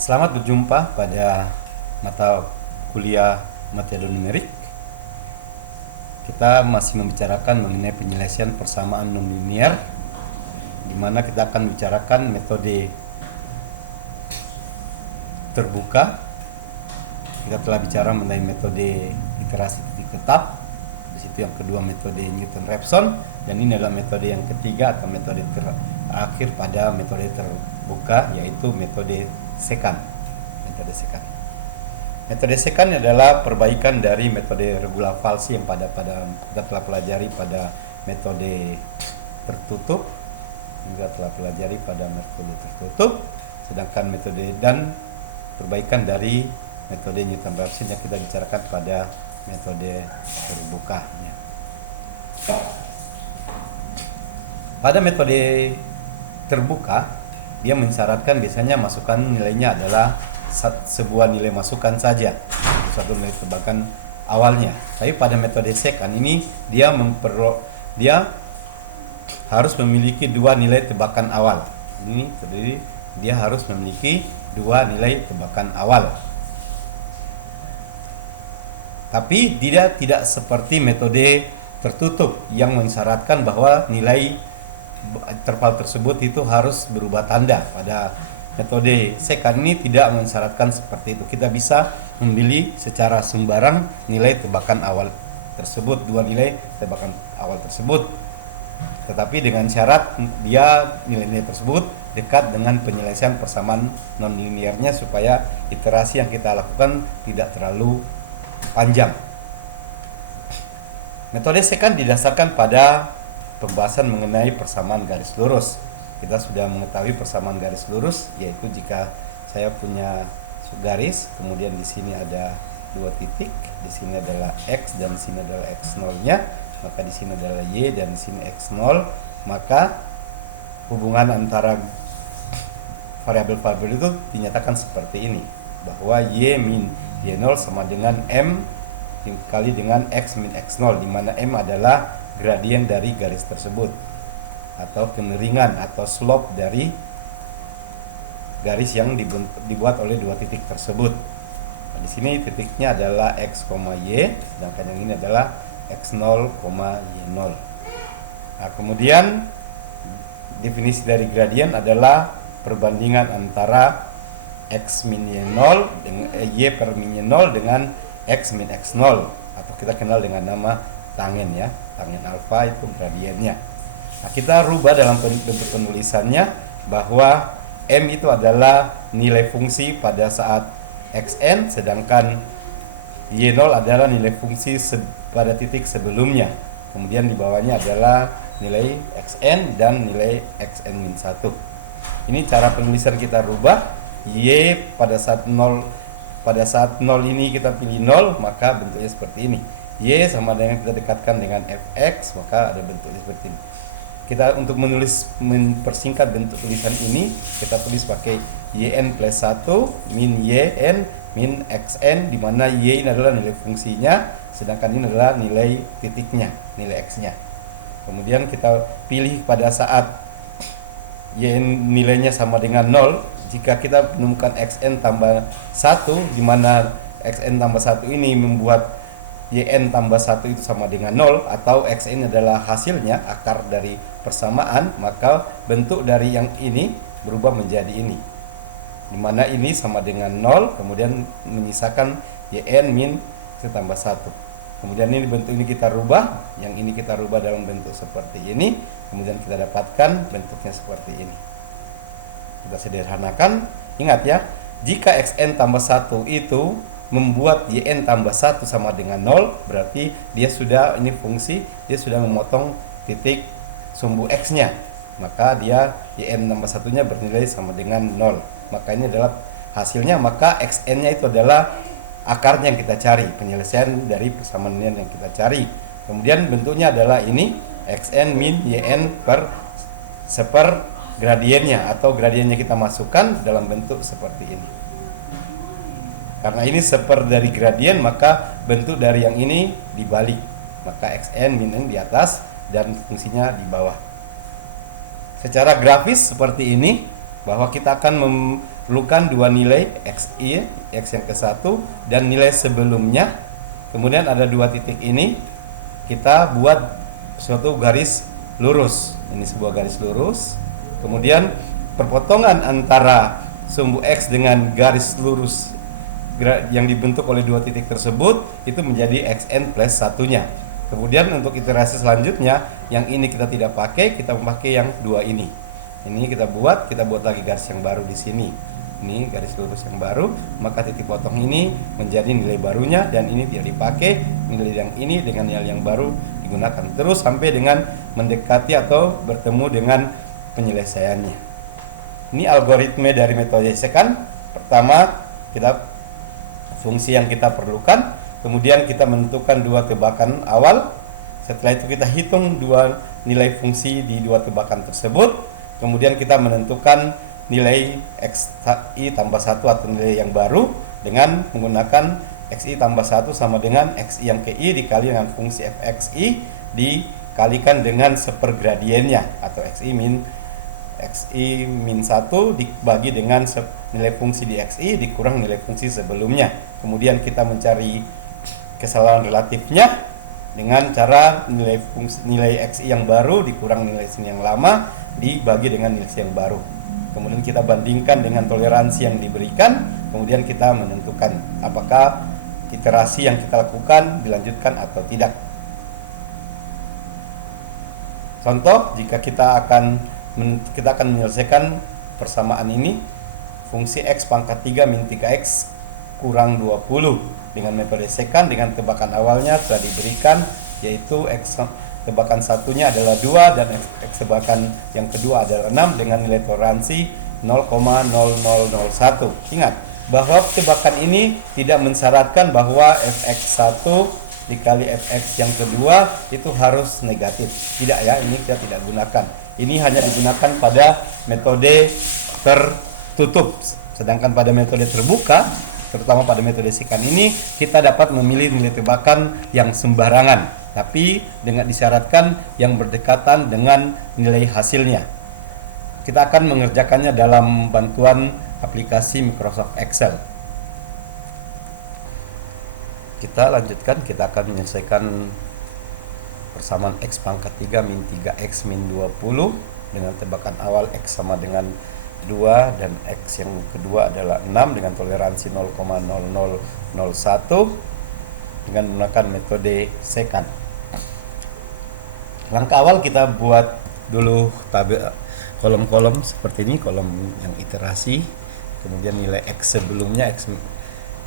Selamat berjumpa pada mata kuliah metode numerik. Kita masih membicarakan mengenai penyelesaian persamaan non-linear, di mana kita akan bicarakan metode terbuka. Kita telah bicara mengenai metode iterasi titik tetap. Di situ yang kedua metode Newton-Raphson, dan ini adalah metode yang ketiga atau metode terakhir pada metode terbuka, yaitu metode secant. Metode secant adalah perbaikan dari metode regula falsi yang kita telah pelajari pada metode tertutup, sedangkan metode dan perbaikan dari metode Newton-Raphson yang kita bicarakan pada metode terbuka. Pada metode terbuka, dia mensyaratkan biasanya masukan nilainya adalah sebuah nilai masukan saja, satu nilai tebakan awalnya. Tapi pada metode secant ini dia harus memiliki dua nilai tebakan awal. Jadi dia harus memiliki dua nilai tebakan awal. Tapi dia tidak seperti metode tertutup yang mensyaratkan bahwa nilai interval tersebut itu harus berubah tanda. Pada metode secant ini tidak mensyaratkan seperti itu. Kita bisa memilih secara sembarang nilai tebakan awal tersebut, dua nilai tebakan awal tersebut. Tetapi dengan syarat nilai-nilai tersebut dekat dengan penyelesaian persamaan non-linearnya supaya iterasi yang kita lakukan tidak terlalu panjang. Metode secant didasarkan pada pembahasan mengenai persamaan garis lurus. Kita sudah mengetahui persamaan garis lurus, yaitu jika saya punya garis, kemudian di sini ada dua titik, di sini adalah x dan di sini adalah x0-nya, maka di sini adalah y dan di sini x0, maka hubungan antara variabel-variabel itu dinyatakan seperti ini, bahwa y min y0 sama dengan m dikali dengan x min x0, di mana m adalah gradien dari garis tersebut atau kemiringan atau slope dari garis yang dibuat oleh dua titik tersebut. Nah, di sini titiknya adalah x, y, sedangkan yang ini adalah x0, y0. Nah, kemudian definisi dari gradien adalah perbandingan antara x min y0 dengan y per min y0 dengan x min x0, atau kita kenal dengan nama tangen ya, tangen alfa itu gradiennya. Nah, kita rubah dalam bentuk penulisannya bahwa m itu adalah nilai fungsi pada saat xn, sedangkan y0 adalah nilai fungsi pada titik sebelumnya. Kemudian di bawahnya adalah nilai xn dan nilai xn-1. Ini cara penulisan kita rubah. Y pada saat 0 ini kita pilih 0, maka bentuknya seperti ini. Y sama dengan kita dekatkan dengan fx, maka ada bentuknya seperti ini. Kita untuk mempersingkat bentuk tulisan ini, kita tulis pakai yn plus 1 min yn min xn, di mana y ini adalah nilai fungsinya, sedangkan ini adalah nilai titiknya, nilai x-nya. Kemudian kita pilih pada saat yn nilainya sama dengan 0, jika kita menemukan xn tambah 1, di mana xn tambah 1 ini membuat yn tambah 1 itu sama dengan 0, atau xn adalah hasilnya, akar dari persamaan, maka bentuk dari yang ini berubah menjadi ini, di mana ini sama dengan 0, kemudian menyisakan yn min tambah 1. Kemudian ini bentuk ini kita rubah, yang ini kita rubah dalam bentuk seperti ini, kemudian kita dapatkan bentuknya seperti ini. Kita sederhanakan, ingat ya, jika xn tambah 1 itu membuat yn tambah 1 sama dengan 0, berarti dia sudah memotong titik sumbu x-nya, maka dia yn tambah 1-nya bernilai sama dengan 0. Maka ini adalah hasilnya, maka xn-nya itu adalah akarnya yang kita cari, penyelesaian dari persamaan yang kita cari. Kemudian bentuknya adalah ini, xn min yn per seper gradiennya, atau gradiennya kita masukkan dalam bentuk seperti ini. Karena ini seper dari gradien, maka bentuk dari yang ini dibalik, maka xn min n di atas dan fungsinya di bawah. Secara grafis seperti ini, bahwa kita akan perlukan dua nilai xi, x yang ke-1 dan nilai sebelumnya. Kemudian ada dua titik ini, kita buat suatu garis lurus. Ini sebuah garis lurus. Kemudian perpotongan antara sumbu x dengan garis lurus yang dibentuk oleh dua titik tersebut itu menjadi xn plus satunya. Kemudian untuk iterasi selanjutnya, yang ini kita tidak pakai, kita memakai yang dua ini. Ini kita buat lagi garis yang baru di sini. Ini garis lurus yang baru, maka titik potong ini menjadi nilai barunya dan ini tidak dipakai. Nilai yang ini dengan nilai yang baru digunakan terus sampai dengan mendekati atau bertemu dengan penyelesaiannya. Ini algoritma dari metode secant. Pertama, fungsi yang kita perlukan, kemudian kita menentukan dua tebakan awal. Setelah itu kita hitung dua nilai fungsi di dua tebakan tersebut. Kemudian kita menentukan nilai xi tambah 1 atau nilai yang baru dengan menggunakan xi tambah 1 sama dengan xi yang ke i dikali dengan fungsi fxi dikalikan dengan sepergradiennya atau xi min 1 dibagi dengan nilai fungsi di xi dikurang nilai fungsi sebelumnya. Kemudian kita mencari kesalahan relatifnya dengan cara nilai xi yang baru dikurang nilai sin yang lama dibagi dengan nilai sin yang baru. Kemudian kita bandingkan dengan toleransi yang diberikan, kemudian kita menentukan apakah iterasi yang kita lakukan dilanjutkan atau tidak. Contoh, jika kita akan menyelesaikan persamaan ini, fungsi x pangkat 3 min 3x kurang 20 dengan metode secant dengan tebakan awalnya telah diberikan, yaitu x tebakan satunya adalah 2 dan x tebakan yang kedua adalah 6 dengan nilai toleransi 0,0001. Ingat bahwa tebakan ini tidak mensyaratkan bahwa fx1 dikali fx yang kedua itu harus negatif. Tidak ya, ini kita tidak gunakan. Ini hanya digunakan pada metode tertutup. Sedangkan pada metode terbuka, terutama pada metode secant ini, kita dapat memilih nilai tebakan yang sembarangan, tapi dengan disyaratkan yang berdekatan dengan nilai hasilnya. Kita akan mengerjakannya dalam bantuan aplikasi Microsoft Excel. Kita lanjutkan, kita akan menyelesaikan persamaan x pangkat 3 min 3x min 20 dengan tebakan awal x sama dengan 2 dan x yang kedua adalah 6 dengan toleransi 0,0001 dengan menggunakan metode secant. Langkah awal kita buat dulu tabel kolom-kolom seperti ini, kolom yang iterasi, kemudian nilai x sebelumnya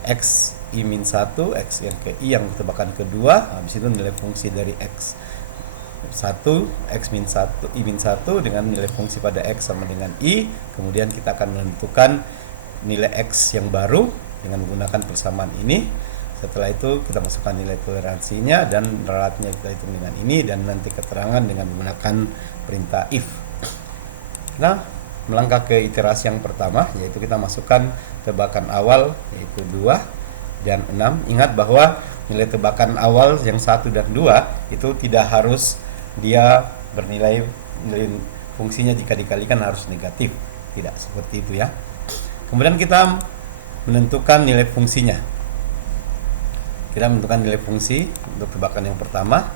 x i min 1, x yang ke i yang tebakan kedua, habis itu nilai fungsi dari x 1, x min 1, i min 1 dengan nilai fungsi pada x sama dengan i. Kemudian kita akan menentukan nilai x yang baru dengan menggunakan persamaan ini. Setelah itu kita masukkan nilai toleransinya dan relatifnya kita hitung dengan ini, dan nanti keterangan dengan menggunakan perintah if. Nah, melangkah ke iterasi yang pertama, yaitu kita masukkan tebakan awal yaitu 2 dan 6. Ingat bahwa nilai tebakan awal yang 1 dan 2 itu tidak harus dia bernilai nilai fungsinya jika dikalikan harus negatif. Tidak seperti itu ya. Kemudian kita menentukan nilai fungsinya. Kita menentukan nilai fungsi untuk tebakan yang pertama.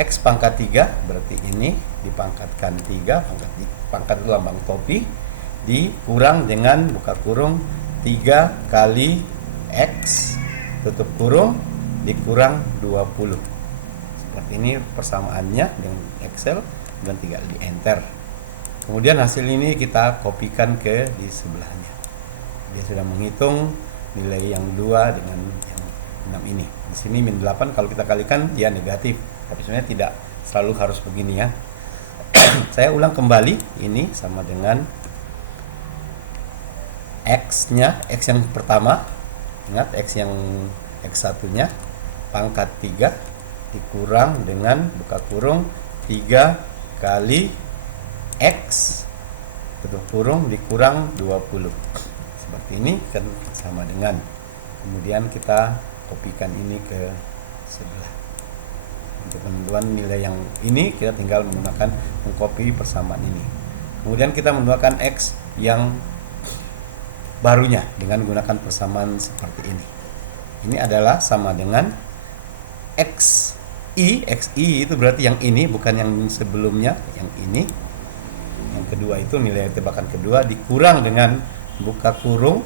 X pangkat 3 berarti ini dipangkatkan 3, pangkat itu lambang topi, dikurang dengan buka kurung 3 kali x tutup kurung dikurang 20. Seperti ini persamaannya dengan Excel dan tinggal di enter. Kemudian hasil ini kita kopikan ke di sebelahnya. Dia sudah menghitung nilai yang 2 dengan yang 6 ini. Di sini min 8 kalau kita kalikan dia negatif. Tapi sebenarnya tidak selalu harus begini ya. Saya ulang kembali, ini sama dengan x-nya, x yang pertama. Ingat x yang x1 nya pangkat 3 dikurang dengan buka kurung 3 kali x tutup kurung dikurang 20. Seperti ini kan sama dengan. Kemudian kita kopikan ini ke sebelah. Untuk menentukan nilai yang ini kita tinggal menggunakan mengcopy persamaan ini. Kemudian kita menggunakan x yang barunya dengan menggunakan persamaan seperti ini. Ini adalah sama dengan XI itu berarti yang ini, bukan yang sebelumnya, yang ini. Yang kedua itu nilai tebakan kedua dikurang dengan buka kurung.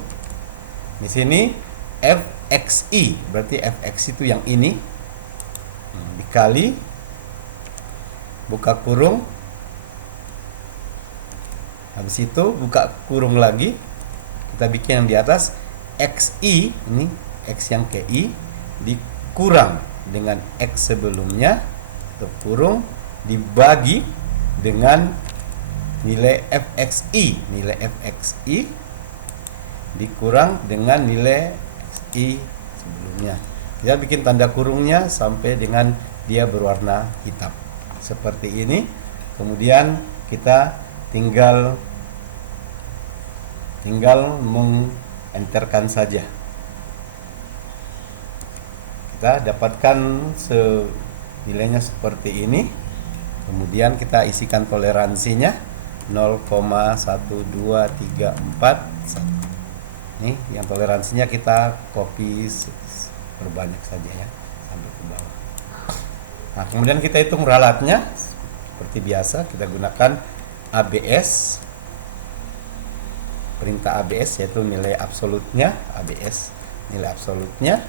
Di sini FXI, berarti FX itu yang ini, dikali buka kurung, habis itu buka kurung lagi, kita bikin yang di atas XI, ini X yang ke I, dikurang dengan X sebelumnya, atau kurung, dibagi dengan nilai FXI dikurang dengan nilai XI sebelumnya. Kita bikin tanda kurungnya sampai dengan dia berwarna hitam seperti ini. Kemudian kita tinggal mengenterkan saja. Kita dapatkan nilainya seperti ini. Kemudian kita isikan toleransinya 0,12341. Ini yang toleransinya kita copy perbanyak saja ya, sampai ke bawah. Nah, kemudian kita hitung ralatnya seperti biasa, kita gunakan ABS, perintah ABS, yaitu nilai absolutnya, ABS nilai absolutnya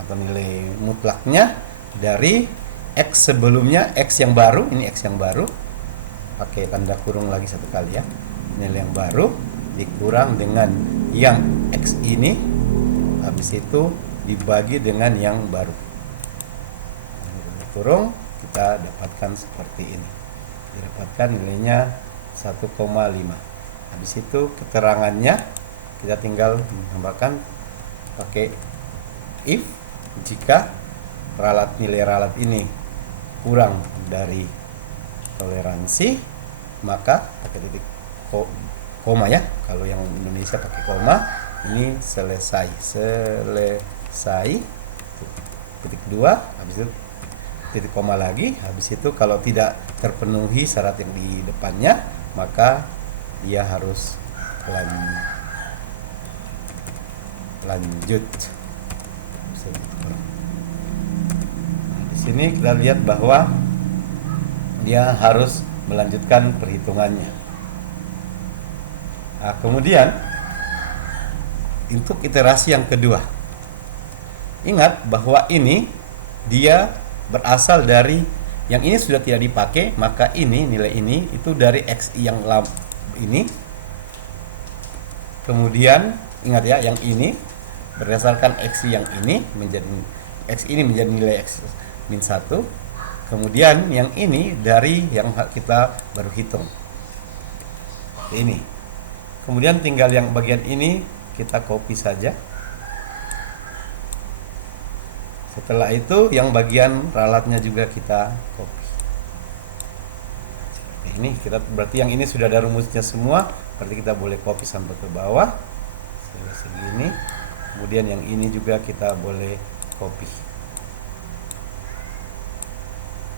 atau nilai mutlaknya dari X sebelumnya, X yang baru, ini X yang baru, pakai tanda kurung lagi satu kali ya, nilai yang baru dikurang dengan yang X ini, habis itu dibagi dengan yang baru, kurung, kita dapatkan seperti ini, didapatkan nilainya 1,5. Habis itu keterangannya kita tinggal menambahkan pakai if jika nilai ralat ini kurang dari toleransi, maka pakai titik koma ya, kalau yang Indonesia pakai koma, ini selesai titik 2, habis itu titik koma lagi, habis itu kalau tidak terpenuhi syarat yang di depannya, maka dia harus lanjut. Nah, di sini kita lihat bahwa dia harus melanjutkan perhitungannya. Nah, kemudian untuk iterasi yang kedua, ingat bahwa ini dia berasal dari yang ini sudah tidak dipakai, maka ini nilai ini itu dari XI yang ini. Kemudian ingat ya, yang ini berdasarkan XI yang ini menjadi X ini menjadi nilai X min 1. Kemudian yang ini dari yang kita baru hitung ini. Kemudian tinggal yang bagian ini kita copy saja. Setelah itu yang bagian ralatnya juga kita copy. Ini kita berarti yang ini sudah ada rumusnya semua, berarti kita boleh copy sampai ke bawah segini. Kemudian yang ini juga kita boleh copy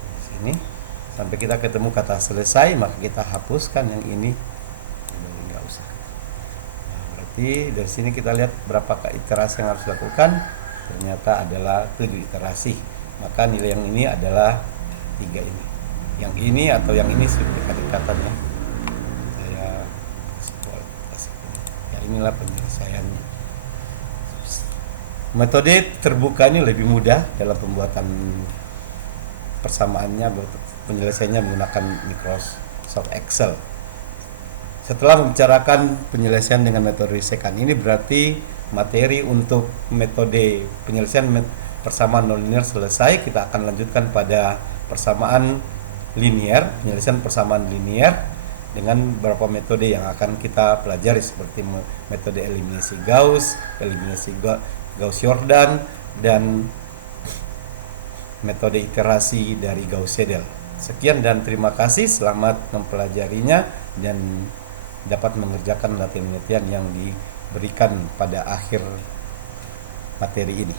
di sini sampai kita ketemu kata selesai, maka kita hapuskan yang ini, nggak usah. Nah, berarti dari sini kita lihat berapa iterasi yang harus dilakukan. Ternyata adalah 7 iterasi, maka nilai yang ini adalah 3 ini. Yang ini atau yang ini sudah dekat-dekatan ya. Saya ya, inilah penyelesaiannya. Metode terbuka ini lebih mudah dalam pembuatan persamaannya, penyelesaiannya menggunakan Microsoft Excel. Setelah membicarakan penyelesaian dengan metode risekan, ini berarti materi untuk metode penyelesaian persamaan nonlinear selesai. Kita akan lanjutkan pada persamaan linear, penyelesaian persamaan linear dengan beberapa metode yang akan kita pelajari, seperti metode eliminasi Gauss, eliminasi Gauss-Jordan, dan metode iterasi dari Gauss-Seidel. Sekian dan terima kasih, selamat mempelajarinya dan dapat mengerjakan latihan-latihan yang diberikan pada akhir materi ini.